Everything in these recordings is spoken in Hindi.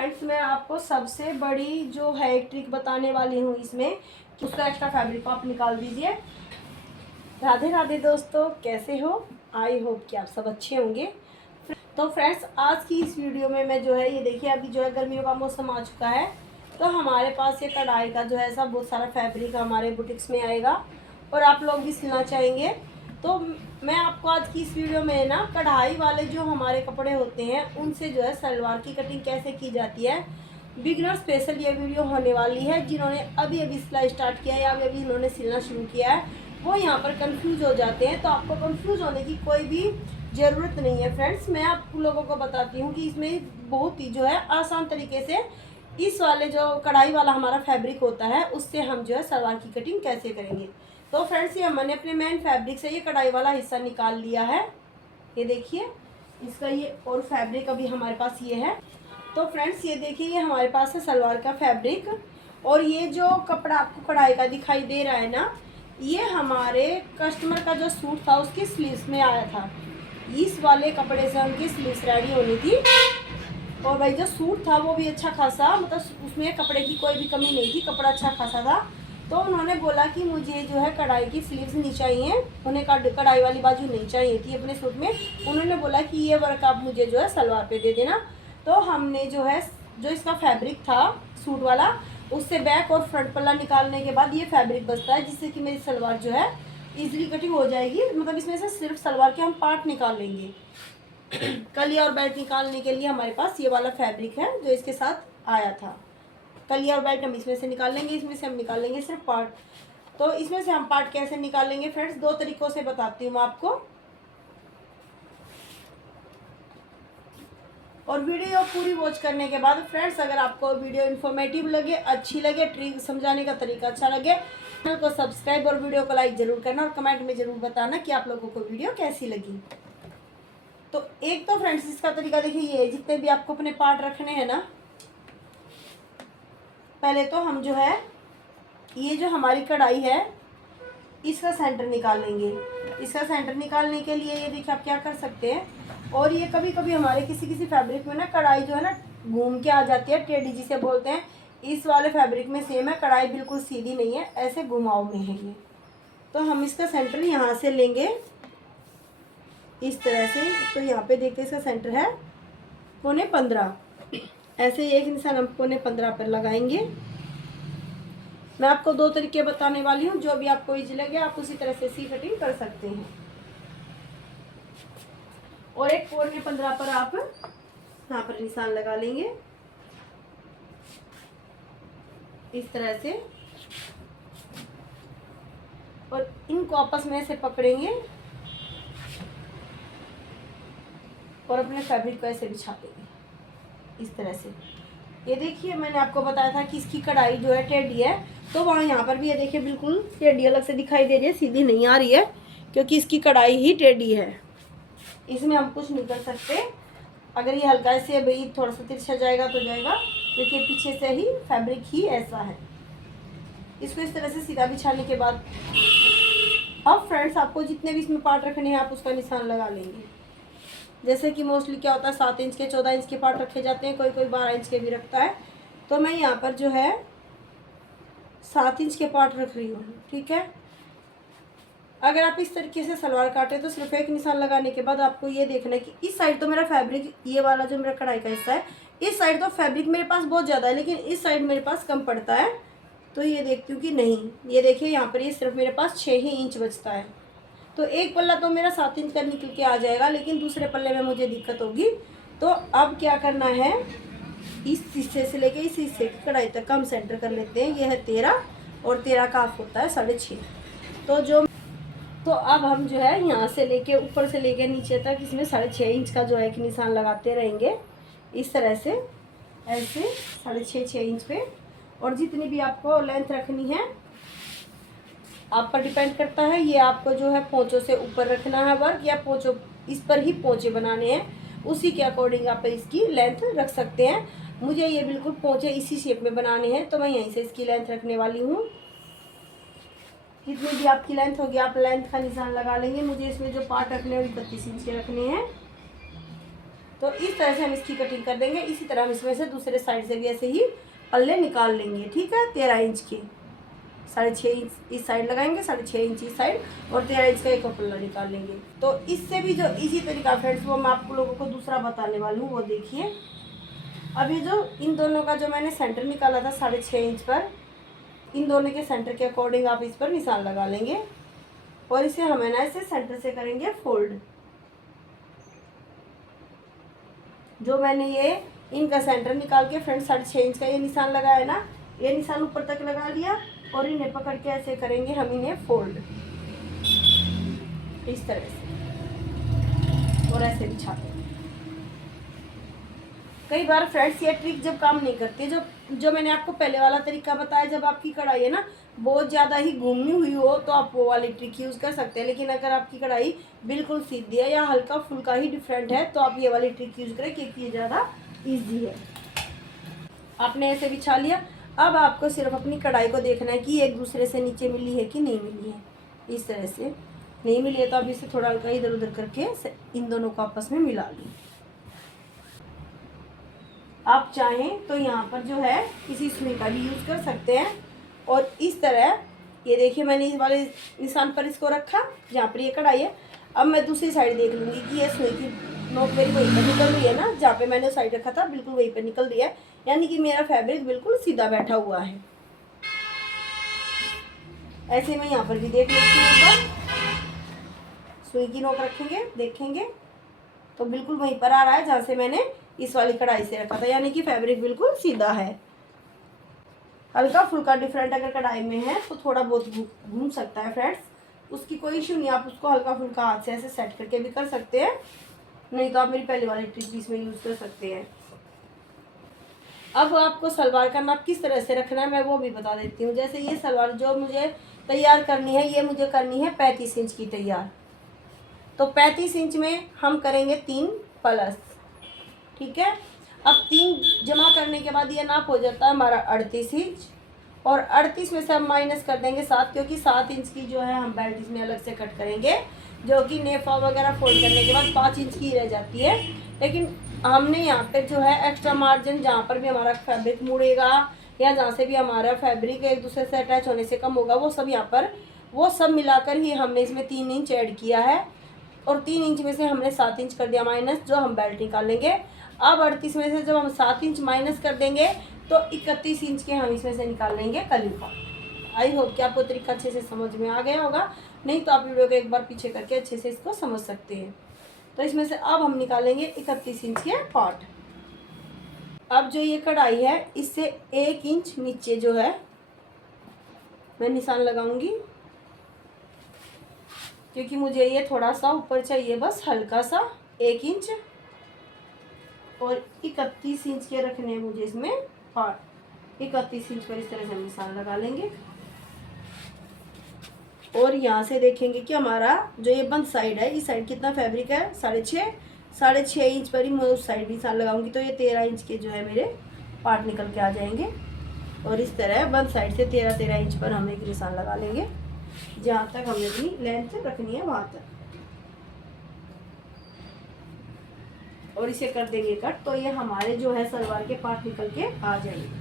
फ्रेंड्स मैं आपको सबसे बड़ी जो है ट्रिक बताने वाली हूँ इसमें, उसका एक्स्ट्रा फैब्रिक को आप निकाल दीजिए। राधे राधे दोस्तों, कैसे हो? आई होप कि आप सब अच्छे होंगे। तो फ्रेंड्स आज की इस वीडियो में मैं जो है ये देखिए, अभी जो है गर्मियों का मौसम आ चुका है, तो हमारे पास ये कढ़ाई का जो है ऐसा बहुत सारा फैब्रिक हमारे बुटीक्स में आएगा और आप लोग भी सिलना चाहेंगे। तो मैं आपको आज की इस वीडियो में ना कढ़ाई वाले जो हमारे कपड़े होते हैं उनसे जो है सलवार की कटिंग कैसे की जाती है, बिगनर स्पेशल ये वीडियो होने वाली है। जिन्होंने अभी अभी सिलाई स्टार्ट किया है या अभी इन्होंने सिलना शुरू किया है वो यहाँ पर कंफ्यूज हो जाते हैं, तो आपको कंफ्यूज होने की कोई भी ज़रूरत नहीं है। फ्रेंड्स मैं आप लोगों को बताती हूँ कि इसमें बहुत ही जो है आसान तरीके से इस वाले जो कढ़ाई वाला हमारा फैब्रिक होता है उससे हम जो है सलवार की कटिंग कैसे करेंगे। तो फ्रेंड्स ये मैंने अपने मेन फैब्रिक से ये कढ़ाई वाला हिस्सा निकाल लिया है। ये देखिए इसका ये और फैब्रिक अभी हमारे पास ये है। तो फ्रेंड्स ये देखिए ये हमारे पास है सलवार का फैब्रिक, और ये जो कपड़ा आपको कढ़ाई का दिखाई दे रहा है ना, ये हमारे कस्टमर का जो सूट था उसकी स्लीव्स में आया था। इस वाले कपड़े से उनकी स्लीव्स रेडी होनी थी, और भाई जो सूट था वो भी अच्छा खासा, मतलब उसमें कपड़े की कोई भी कमी नहीं थी, कपड़ा अच्छा खासा था। तो उन्होंने बोला कि मुझे जो है कढ़ाई की स्लीव्स नहीं चाहिए, उन्हें कढ़ाई वाली बाजू नहीं चाहिए थी अपने सूट में। उन्होंने बोला कि ये वर्क आप मुझे जो है सलवार पे दे देना। तो हमने जो है जो इसका फैब्रिक था सूट वाला, उससे बैक और फ्रंट पल्ला निकालने के बाद ये फैब्रिक बचता है, जिससे कि मेरी सलवार जो है इजीली कटिंग हो जाएगी। मतलब इसमें से सिर्फ सलवार के हम पार्ट निकाल लेंगे। कलिया और बेल्ट निकालने के लिए हमारे पास ये वाला फैब्रिक है जो इसके साथ आया था। कलिया और बेल्ट हम इसमें से निकाल लेंगे, इसमें से हम निकाल लेंगे सिर्फ पार्ट। तो इसमें से हम पार्ट कैसे निकाल लेंगे फ्रेंड्स, दो तरीकों से बताती हूँ आपको। और वीडियो पूरी वॉच करने के बाद फ्रेंड्स अगर आपको वीडियो इन्फॉर्मेटिव लगे, अच्छी लगे, ट्रिक समझाने का तरीका अच्छा लगे, चैनल को सब्सक्राइब और वीडियो को लाइक जरूर करना और कमेंट में जरूर बताना कि आप लोगों को वीडियो कैसी लगी। तो एक तो फ्रेंड्स इसका तरीका देखिए, ये जितने भी आपको अपने पार्ट रखने हैं ना, पहले तो हम जो है ये जो हमारी कढ़ाई है इसका सेंटर निकाल लेंगे। इसका सेंटर निकालने के लिए ये देखिए आप क्या कर सकते हैं, और ये कभी कभी हमारे किसी किसी फैब्रिक में ना कढ़ाई जो है ना घूम के आ जाती है, टेढ़ी जिसे बोलते हैं। इस वाले फैब्रिक में सेम है, कढ़ाई बिल्कुल सीधी नहीं है, ऐसे घुमाव में है ये। तो हम इसका सेंटर यहाँ से लेंगे इस तरह से। तो यहाँ पे देखते हैं इसका सेंटर है 15.15, ऐसे एक निशान हम 15.15 पर लगाएंगे। मैं आपको दो तरीके बताने वाली हूँ, जो भी आपको इजी लगे आप उसी तरह से सी कटिंग कर सकते हैं। और एक 15.15 पर आप यहाँ पर निशान लगा लेंगे इस तरह से, और इनको आपस में से पकड़ेंगे और अपने फैब्रिक को ऐसे बिछा देंगे इस तरह से। ये देखिए मैंने आपको बताया था कि इसकी कढ़ाई जो है टेढ़ी है, तो वहाँ यहाँ पर भी ये देखिए बिल्कुल टेढ़ी अलग से दिखाई दे रही है, सीधी नहीं आ रही है, क्योंकि इसकी कढ़ाई ही टेढ़ी है। इसमें हम कुछ नहीं कर सकते। अगर ये हल्का से भाई थोड़ा सा तिरछा जाएगा तो जाएगा, देखिए पीछे से ही फैब्रिक ही ऐसा है। इसको इस तरह से सीधा बिछाने के बाद अब फ्रेंड्स आपको जितने भी इसमें पार्ट रखने हैं आप उसका निशान लगा लेंगे। जैसे कि मोस्टली क्या होता है 7 इंच के 14 इंच के पार्ट रखे जाते हैं, कोई कोई 12 इंच के भी रखता है। तो मैं यहाँ पर जो है 7 इंच के पार्ट रख रही हूँ, ठीक है। अगर आप इस तरीके से सलवार काटे तो सिर्फ एक निशान लगाने के बाद आपको ये देखना है कि इस साइड तो मेरा फैब्रिक, ये वाला जो मेरा कढ़ाई का हिस्सा है, इस साइड तो फैब्रिक मेरे पास बहुत ज़्यादा है, लेकिन इस साइड मेरे पास कम पड़ता है। तो ये देखती हूँ कि नहीं, ये देखिए यहाँ पर ये सिर्फ मेरे पास 6 ही इंच बचता है। तो एक पल्ला तो मेरा 7 इंच का निकल के आ जाएगा, लेकिन दूसरे पल्ले में मुझे दिक्कत होगी। तो अब क्या करना है, इस हिस्से से लेके इस हिस्से की कढ़ाई तक हम सेंटर कर लेते हैं। ये है 13 और 13 का हाफ होता है 6.5। तो अब हम जो है यहाँ से लेके ऊपर से लेके नीचे तक इसमें 6.5 इंच का जो है एक निशान लगाते रहेंगे इस तरह से, ऐसे 6.5 इंच पे। और जितनी भी आपको लेंथ रखनी है आप पर डिपेंड करता है, ये आपको जो है पोंचों से ऊपर रखना है वर्क, या पोंचों इस पर ही पोंचे बनाने हैं, उसी के अकॉर्डिंग आप इसकी लेंथ रख सकते हैं। मुझे ये बिल्कुल पोंचे इसी शेप में बनाने हैं, तो मैं यहीं से इसकी लेंथ रखने वाली हूँ। जितनी भी आपकी लेंथ होगी आप लेंथ का निशान लगा लेंगे। मुझे इसमें जो पार्ट रखने हैं 32 इंच के रखने हैं। तो इस तरह से हम इसकी कटिंग कर देंगे। इसी तरह हम इसमें से दूसरे साइड से भी ऐसे ही पल्ले निकाल लेंगे। ठीक है, 13 इंच के 6.5 इंच इस साइड लगाएंगे, 6.5 इंच इस साइड, और 13 इंच का एक और पल्ला निकाल लेंगे। तो इससे भी जो इजी तरीका फ्रेंड्स वो मैं आप लोगों को दूसरा बताने वाली हूँ, वो देखिए। अभी जो इन दोनों का जो मैंने सेंटर निकाला था 6.5 इंच पर, इन दोनों के सेंटर के अकॉर्डिंग आप इस पर निशान लगा लेंगे और इसे हमें ना इसे सेंटर से करेंगे फोल्ड। जो मैंने ये इनका सेंटर निकाल के फ्रंट 6.5 इंच का ये निशान लगाया ना, ये निशान ऊपर तक लगा लिया और इन्हें पकड़ के ऐसे करेंगे हम इन्हें फोल्ड इस तरह से, और ऐसे बिछाते हैं। कई बार फ्रेंड्स ये ट्रिक जब काम नहीं करती, जो मैंने आपको पहले वाला तरीका बताया, जब आपकी कढ़ाई है ना बहुत ज़्यादा ही घूमी हुई हो तो आप वो वाली ट्रिक यूज़ कर सकते हैं। लेकिन अगर आपकी कढ़ाई बिल्कुल सीधी है या हल्का फुल्का ही डिफरेंट है तो आप ये वाली ट्रिक यूज़ करें, क्योंकि ये ज़्यादा ईजी है। आपने ऐसे बिछा लिया। अब आपको सिर्फ अपनी कढ़ाई को देखना है कि एक दूसरे से नीचे मिली है कि नहीं मिली है। इस तरह से नहीं मिली है तो आप इसे थोड़ा हल्का इधर उधर करके इन दोनों को आपस में मिला लीजिए। आप चाहें तो यहाँ पर जो है किसी सुई का भी यूज़ कर सकते हैं। और इस तरह ये देखिए मैंने इस वाले निशान पर इसको रखा जहाँ पर ये कढ़ाई है। अब मैं दूसरी साइड देख लूँगी कि ये सुई की नोक मेरी वहीं पर निकल रही है ना, जहाँ पे मैंने साइड रखा था बिल्कुल वहीं पर निकल रही है, यानी कि मेरा फैब्रिक बिल्कुल सीधा बैठा हुआ है। ऐसे मैं यहाँ पर भी देख लेती हूँ। एक बार सुई की नोक रखेंगे, देखेंगे तो बिल्कुल वहीं पर आ रहा है जहाँ से मैंने इस वाली कढ़ाई से रखा था, यानी कि फैब्रिक बिल्कुल सीधा है। हल्का फुल्का डिफरेंट अगर कढ़ाई में है तो थोड़ा बहुत घूम सकता है फ्रेंड्स, उसकी कोई इशू नहीं। आप उसको हल्का फुल्का हाथ से ऐसे सेट करके भी कर सकते हैं, नहीं तो आप मेरी पहले वाली ट्रिक भी इसमें यूज़ कर सकते हैं। अब आपको सलवार का नाप किस तरह से रखना है मैं वो भी बता देती हूँ। जैसे ये सलवार जो मुझे तैयार करनी है, ये मुझे करनी है 35 इंच की तैयार। तो 35 इंच में हम करेंगे 3 प्लस। ठीक है, अब 3 जमा करने के बाद ये नाप हो जाता है हमारा 38 इंच, और 38 में से हम माइनस कर देंगे 7, क्योंकि 7 इंच की जो है हम बेल्ट इसमें अलग से कट करेंगे, जो कि नेफा वगैरह फोल्ड करने के बाद 5 इंच की रह जाती है। लेकिन हमने यहाँ पे जो है एक्स्ट्रा मार्जिन जहाँ पर भी हमारा फैब्रिक मुड़ेगा या जहाँ से भी हमारा फैब्रिक एक दूसरे से अटैच होने से कम होगा, वो सब यहाँ पर वो सब मिलाकर ही हमने इसमें 3 इंच ऐड किया है। और 3 इंच में से हमने 7 इंच कर दिया माइनस, जो हम बेल्ट निकालेंगे। अब 38 में से जब हम 7 इंच माइनस कर देंगे तो 31 इंच के हम इसमें से निकाल लेंगे कली का। आई होप कि आपको तरीका अच्छे से समझ में आ गया होगा, नहीं तो आप वीडियो को एक बार पीछे करके अच्छे से इसको समझ सकते हैं। तो इसमें से अब हम निकालेंगे 31 इंच के पार्ट। अब जो ये कढ़ाई है इससे 1 इंच नीचे जो है मैं निशान लगाऊंगी, क्योंकि मुझे ये थोड़ा सा ऊपर चाहिए, बस हल्का सा 1 इंच। और 31 इंच के रखने हैं मुझे इसमें पार्ट। 31 इंच पर इस तरह से हम निशान लगा लेंगे। और यहाँ से देखेंगे कि हमारा जो ये बंद साइड है, इस साइड कितना फैब्रिक है 6.5 इंच पर ही मैं उस साइड निशान लगाऊंगी, तो ये 13 इंच के जो है मेरे पार्ट निकल के आ जाएंगे। और इस तरह बंद साइड से 13 इंच पर हम एक निशान लगा लेंगे, जहाँ तक हमें अपनी लेंथ रखनी है वहाँ तक, और इसे कर देंगे कट। तो ये हमारे जो है सलवार के पार्ट निकल के आ जाएंगे।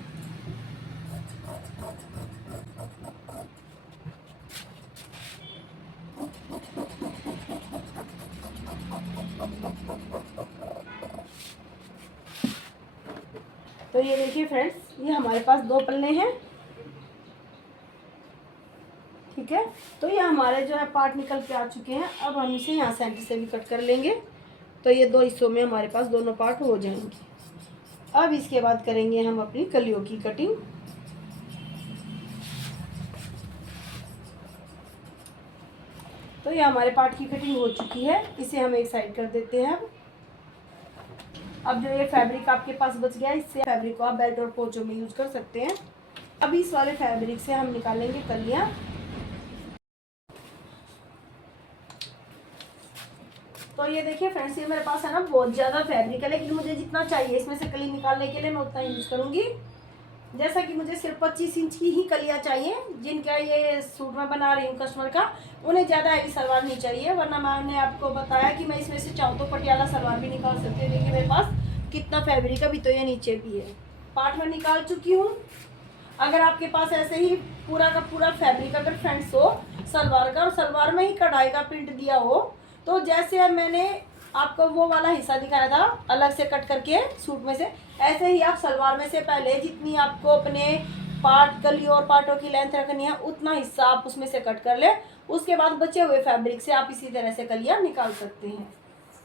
तो ये देखिए फ्रेंड्स, ये हमारे पास 2 पल्ले हैं। ठीक है, तो ये हमारे जो है पार्ट निकल के आ चुके हैं। अब हम इसे यहाँ सेंटर से भी कट कर लेंगे, तो ये 2 हिस्सों में हमारे पास दोनों पार्ट हो जाएंगे। अब इसके बाद करेंगे हम अपनी कलियों की कटिंग। तो ये हमारे पार्ट की कटिंग हो चुकी है, इसे हम एक साइड कर देते हैं। अब जो ये फैब्रिक आपके पास बच गया, इससे फैब्रिक को आप बेल्ट और पोंचों में यूज कर सकते हैं। अब इस वाले फैब्रिक से हम निकालेंगे कलियां। तो ये देखिए फ्रेंड्स, ये मेरे पास है ना बहुत ज़्यादा फैब्रिक है, लेकिन मुझे जितना चाहिए इसमें से कली निकालने के लिए मैं उतना यूज़ करूँगी। जैसा कि मुझे सिर्फ 25 इंच की ही कलियाँ चाहिए, जिनका ये सूट मैं बना रही हूँ कस्टमर का, उन्हें ज़्यादा हैवी सलवार नहीं चाहिए, वरना मैंने आपको बताया कि मैं इसमें से चाहूँ तो पटियाला सलवार भी निकाल सकती हूँ। देखिए मेरे पास कितना फैब्रिक, अभी तो ये नीचे भी है, पार्ट में निकाल चुकी हूँ। अगर आपके पास ऐसे ही पूरा का पूरा फैब्रिक अगर फ्रेंड्स हो सलवार का, और सलवार में ही कढ़ाई का प्रिंट दिया हो, तो जैसे अब मैंने आपको वो वाला हिस्सा दिखाया था अलग से कट करके सूट में से, ऐसे ही आप सलवार में से पहले जितनी आपको अपने पार्ट कलियों और पार्टों की लेंथ रखनी है उतना हिस्सा आप उसमें से कट कर ले। उसके बाद बचे हुए फैब्रिक से आप इसी तरह से कलियाँ निकाल सकते हैं।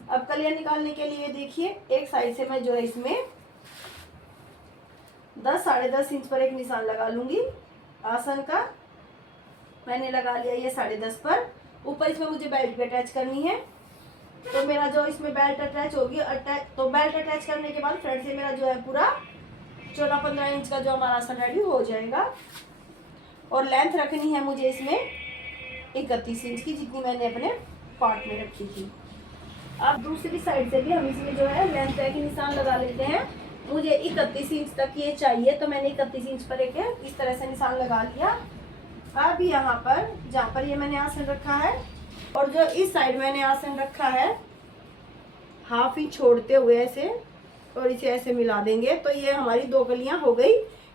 अब कलियाँ निकालने के लिए देखिए एक साइड से मैं जो है इसमें 10 साढ़े 10 इंच पर एक निशान लगा लूँगी आसन का। मैंने लगा लिया ये 10.5 पर। ऊपर इसमें मुझे बेल्ट भी अटैच करनी है, तो मेरा जो इसमें बेल्ट अटैच होगी तो बेल्ट अटैच करने के बाद फ्रंट से मेरा जो है पूरा 14-15 इंच का जो हमारा आसन रेडी हो जाएगा। और लेंथ रखनी है मुझे इसमें 31 इंच की, जितनी मैंने अपने पार्ट में रखी थी। अब दूसरी साइड से भी हम इसमें जो है लेंथ का निशान लगा लेते हैं। मुझे 31 इंच तक ये चाहिए, तो मैंने 31 इंच पर एक इस तरह से निशान लगा लिया। अब यहाँ पर जहाँ पर ये मैंने आसन रखा है और जो इस साइड मैंने आसन रखा है, हाफ इंच छोड़ते हुए ऐसे और इसे ऐसे मिला देंगे, तो ये हमारी 2 कलियाँ हो गई।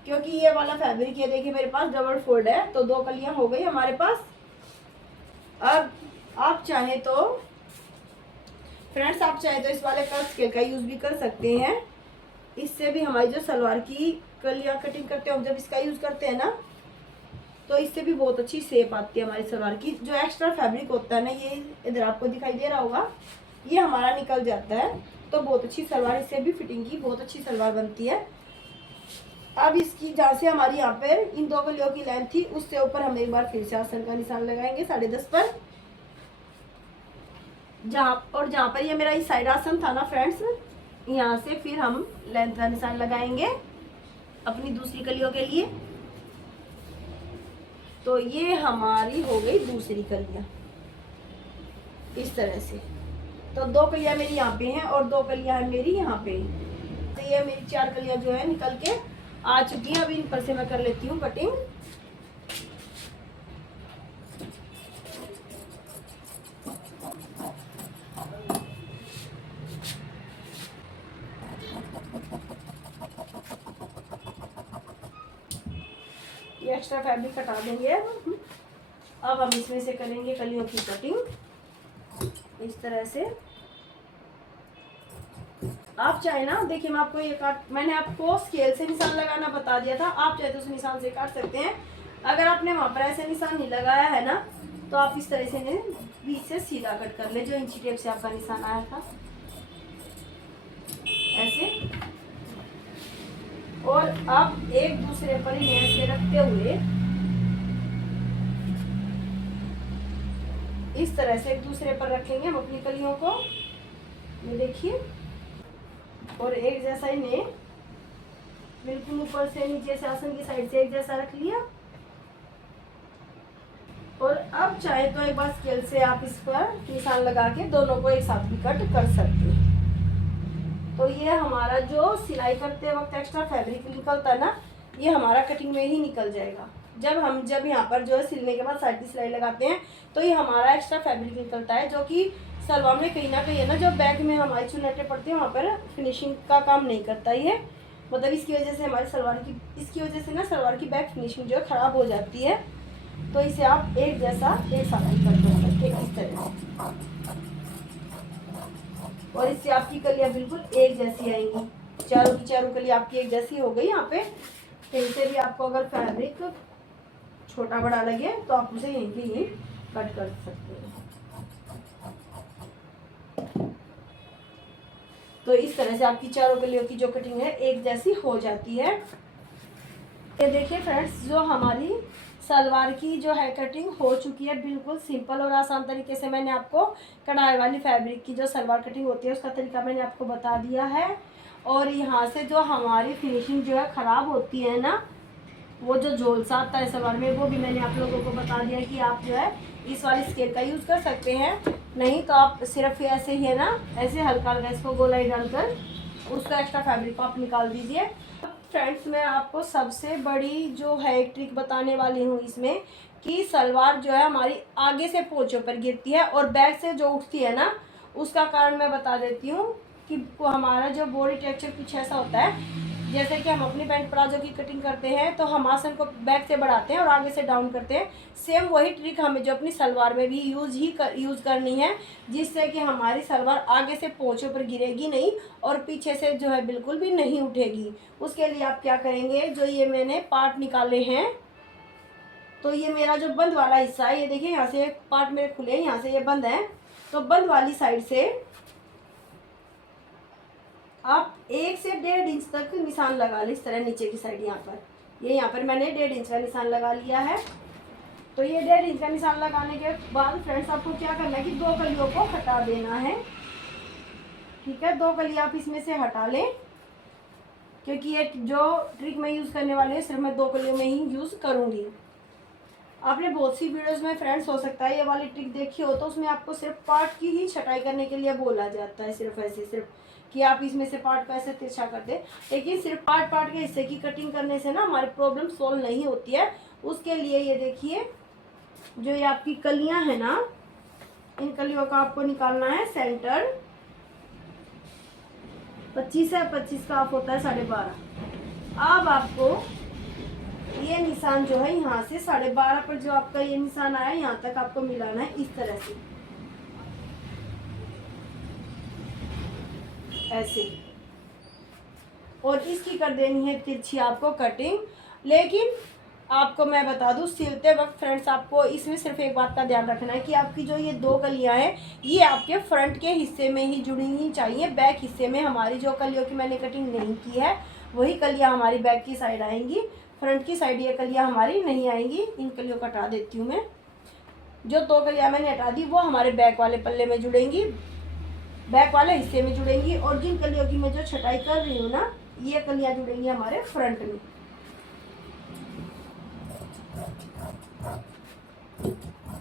क्योंकि ये वाला फैब्रिक ये देखिए मेरे पास डबल फोल्ड है, तो 2 कलियाँ हो गई हमारे पास। अब आप चाहें तो फ्रेंड्स, आप चाहे तो इस वाले कर्व स्केल का यूज़ भी कर सकते हैं। इससे भी हमारी जो सलवार की कलियाँ कटिंग करते हैं, जब इसका यूज़ करते हैं ना, तो इससे भी बहुत अच्छी शेप आती है हमारी सलवार की। जो एक्स्ट्रा फैब्रिक होता है ना, ये इधर आपको दिखाई दे रहा होगा, ये हमारा निकल जाता है, तो बहुत अच्छी सलवार, इससे भी फिटिंग की बहुत अच्छी सलवार बनती है। अब इसकी जहाँ से हमारी यहाँ पर इन 2 कलियों की लेंथ थी, उससे ऊपर हम एक बार फिर से आसन का निशान लगाएंगे 10.5 पर। जहाँ पर ये मेरा इस साइड आसन था ना फ्रेंड्स, यहाँ से फिर हम लेंथ का निशान लगाएंगे अपनी दूसरी कलियों के लिए। तो ये हमारी हो गई दूसरी कलियाँ इस तरह से। तो 2 कलियाँ मेरी यहाँ पे हैं और 2 कलियाँ हैं मेरी यहाँ पे। तो ये मेरी 4 कलियाँ जो है निकल के आ चुकी हैं। अभी इन पर से मैं कर लेती हूँ कटिंग। ये एक्स्ट्रा फैब्रिक हटा देंगे। अब हम इसमें से करेंगे कलियों की कटिंग इस तरह से। आप चाहे ना, देखिए मैं आपको मैंने आपको स्केल से निशान लगाना बता दिया था, आप चाहे तो उस निशान से काट सकते हैं। अगर आपने वहाँ पर ऐसे निशान नहीं लगाया है ना, तो आप इस तरह से बीच से सीधा कट कर ले, जो इंची टेप से आपका निशान आया था ऐसे। और आप एक दूसरे पर ही ऐसे रखते हुए इस तरह से एक दूसरे पर रखेंगे हम अपनी कलियों को, ये देखिए। और एक जैसा इन्हें बिल्कुल ऊपर से नीचे से आसन की साइड से एक जैसा रख लिया। और अब चाहे तो एक बार स्केल से आप इस पर निशान लगा के दोनों को एक साथ भी कट कर सकते हैं। तो ये हमारा जो सिलाई करते वक्त एक्स्ट्रा फैब्रिक निकलता है ना, ये हमारा कटिंग में ही निकल जाएगा। जब यहाँ पर जो है सिलने के बाद साइड की सिलाई लगाते हैं, तो ये हमारा एक्स्ट्रा फैब्रिक निकलता है, जो कि सलवार में कहीं ना कहीं है ना, जो बैक में हमारी चुन्नटें पड़ती हैं वहाँ पर फिनिशिंग का काम नहीं करता ये। मतलब इसकी वजह से हमारी इसकी वजह से ना सलवार की बैक फिनिशिंग जो है ख़राब हो जाती है। तो इसे आप एक साथ ही कट कर सकते हैं इस तरह से। और इससे आपकी कलियाँ बिल्कुल एक जैसी आएंगी, चारों की चारों कलियाँ आपकी एक जैसी हो गई। यहाँ पे कहीं से भी आपको अगर फैब्रिक छोटा बड़ा लगे तो आप उसे यहीं के यहीं कट कर सकते हैं। तो इस तरह से आपकी चारों कलियों की जो कटिंग है एक जैसी हो जाती है। ये देखिए फ्रेंड्स, जो हमारी सलवार की जो है कटिंग हो चुकी है, बिल्कुल सिंपल और आसान तरीके से मैंने आपको कढ़ाई वाली फैब्रिक की जो सलवार कटिंग होती है उसका तरीका मैंने आपको बता दिया है। और यहाँ से जो हमारी फिनिशिंग जो है ख़राब होती है ना, वो जो झोलसा आता है सलवार में, वो भी मैंने आप लोगों को बता दिया कि आप जो है इस वाली स्केल का यूज़ कर सकते हैं। नहीं तो आप सिर्फ ऐसे ही है ना, ऐसे हल्का हल्का इसको गोलाई डालकर उसका एक्स्ट्रा फैब्रिक को आप निकाल दीजिए। फ्रेंड्स मैं आपको सबसे बड़ी जो है एक ट्रिक बताने वाली हूँ इसमें, कि सलवार जो है हमारी आगे से पोंचों पर गिरती है और बैक से जो उठती है ना, उसका कारण मैं बता देती हूँ कि हमारा जो बॉडी टेक्सचर कुछ ऐसा होता है, जैसे कि हम अपनी पैंट प्लाजो की कटिंग करते हैं तो हम आसन को बैक से बढ़ाते हैं और आगे से डाउन करते हैं। सेम वही ट्रिक हमें जो अपनी सलवार में भी यूज़ करनी है, जिससे कि हमारी सलवार आगे से पोंचों पर गिरेगी नहीं और पीछे से जो है बिल्कुल भी नहीं उठेगी। उसके लिए आप क्या करेंगे, जो ये मैंने पार्ट निकाले हैं, तो ये मेरा जो बंद वाला हिस्सा है, ये देखिए यहाँ से पार्ट मेरे खुले हैं, यहाँ से ये बंद है, तो बंद वाली साइड से आप 1 से 1.5 इंच तक निशान लगा लें, इस तरह नीचे की साइड यहाँ पर। ये यहाँ पर मैंने 1.5 इंच का निशान लगा लिया है। तो ये 1.5 इंच का निशान लगाने के बाद फ्रेंड्स आपको क्या करना है कि 2 कलियों को हटा देना है। ठीक है, 2 कली आप इसमें से हटा लें, क्योंकि ये जो ट्रिक मैं यूज़ करने वाली हूँ सिर्फ मैं 2 कलियों में ही यूज़ करूँगी। आपने बहुत सी वीडियोस में फ्रेंड्स हो सकता है ये वाली ट्रिक देखी हो, तो उसमें आपको सिर्फ पार्ट की ही छटाई करने के लिए बोला जाता है, सिर्फ ऐसे, सिर्फ कि आप इसमें से पार्ट को ऐसे तिरछा कर दे। लेकिन सिर्फ पार्ट के हिस्से की कटिंग करने से ना हमारी प्रॉब्लम सॉल्व नहीं होती है। उसके लिए ये देखिए, जो ये आपकी कलियां हैं ना, इन कलियों का आपको निकालना है सेंटर। 25 है, 25 का आप होता है 12.5। अब आपको ये निशान जो है यहाँ से 12.5 पर जो आपका ये निशान आया, यहाँ तक आपको मिलाना है इस तरह से, ऐसे, और इसकी कर देनी है तिरछी आपको कटिंग। लेकिन आपको मैं बता दूं, सिलते वक्त फ्रेंड्स आपको इसमें सिर्फ एक बात का ध्यान रखना है कि आपकी जो ये 2 कलियां हैं ये आपके फ्रंट के हिस्से में ही जुड़नी चाहिए। बैक हिस्से में हमारी जो कलियों की मैंने कटिंग नहीं की है वही कलियां हमारी बैक की साइड आएंगी, फ्रंट की साइड ये कलियां हमारी नहीं आएंगी। इन कलियों को हटा देती हूँ मैं। जो 2 कलियां मैंने हटा दी वो हमारे बैक वाले पल्ले में जुड़ेंगी, बैक वाले हिस्से में जुड़ेंगी, और जिन कलियों की मैं जो छटाई कर रही हूँ ना, ये कलियां जुड़ेंगी हमारे फ्रंट में।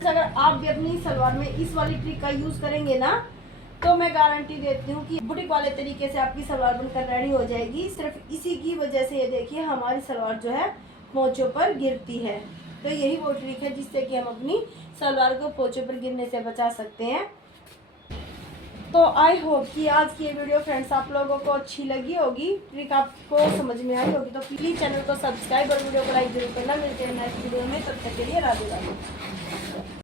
अगर आप भी अपनी सलवार में इस वाली ट्रिक का यूज करेंगे ना, तो मैं गारंटी देती हूँ कि बुटीक वाले तरीके से आपकी सलवार बनकर रेडी हो जाएगी। सिर्फ इसी की वजह से ये देखिए हमारी सलवार जो है पोंचों पर गिरती है। तो यही वो ट्रिक है जिससे कि हम अपनी सलवार को पोंचों पर गिरने से बचा सकते हैं। तो आई होप कि आज की ये वीडियो फ्रेंड्स आप लोगों को अच्छी लगी होगी, ट्रिक आपको समझ में आई होगी। तो प्लीज़ चैनल को सब्सक्राइब और वीडियो को लाइक जरूर करना। मिलते हैं नेक्स्ट वीडियो में, तब तक के लिए राधे राधे।